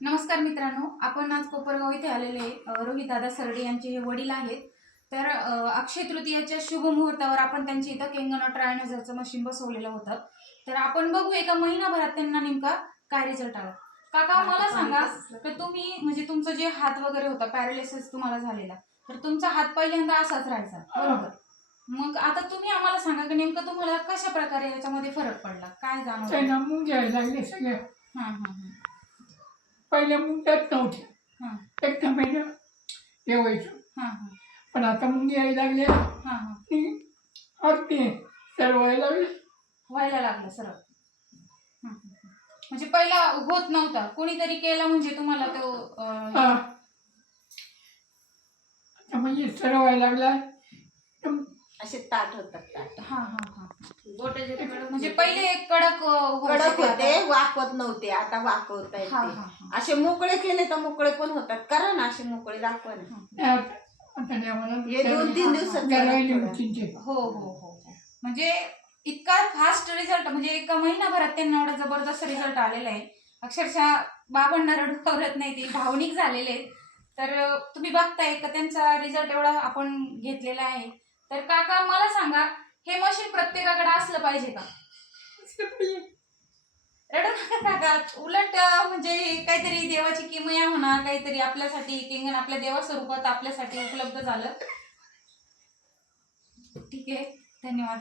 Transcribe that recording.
नमस्कार मित्रांनो, आपण आज कोपरगाव इथे आलेले रोहित दादा सरडे यांचे हे वडील आहेत। तर अक्षय तृतीयाच्या शुभ मुहूर्तावर आपण त्यांच्या इथं केंगन ट्रायनोझरचं मशीन बसवलेलं होतं। तर आपण बघू एका महिनाभरात त्यांना नेमका काय रिझल्ट आला। काका मला सांगा की तुम्ही म्हणजे तुमचं जे हात वगैरे होता पॅरालिसिस तुम्हाला झालेला, तर तुमचा हात पहिल्यांदा असाच राहायचा बरोबर। मग आता तुम्ही आम्हाला सांगा की नेमकं तुम्हाला कशा प्रकारे याच्यामध्ये फरक पडला, काय जाणवलं? मुंग्या लागले सगळ्या. हां हां हां पहिल्या मुंग्याच नव्हत्या, हां एक महिना हे व्हायचं, हां हां पण आता मुंग्या यायला लागल्या हां हां की अगदी सर्व व्हायला लागलं सरळ। म्हणजे पहिला होत नव्हता, कोणीतरी केला म्हणजे तुम्हाला तो आता म्हणजे सर्व व्हायला लागला. असे ताट होतात ताट। हा हा हा बोटाचे कडक म्हणजे पहिले कडक कडक होते, वाकवत नव्हते, आता वाकवता हा, येते। हा, हा. असे मोकळे केले तर मोकळे पण होतात, करा ना असे मोकळे दाखवा ना। हे 2-3 दिवसात हो हो हो हो म्हणजे इतका फास्ट रिझल्ट, म्हणजे एका महिनाभरात त्यांना एवढा जबरदस्त रिझल्ट आलेला आहे। अक्षरशः बाबांना रडू आवरत नाही, ते भावनिक झालेले आहेत। तर तुम्ही बघताय का त्यांचा रिझल्ट एवढा आपण घेतलेला आहे। तर काका मला सांगा, हे मशीन प्रत्येकाकडे असलं पाहिजे का? रडू नका काका, उलट म्हणजे काहीतरी देवाची किमया म्हणा, काहीतरी आपल्यासाठी किंगन आपल्या देवा स्वरूपात आपल्यासाठी उपलब्ध झालं। ठीक आहे, धन्यवाद।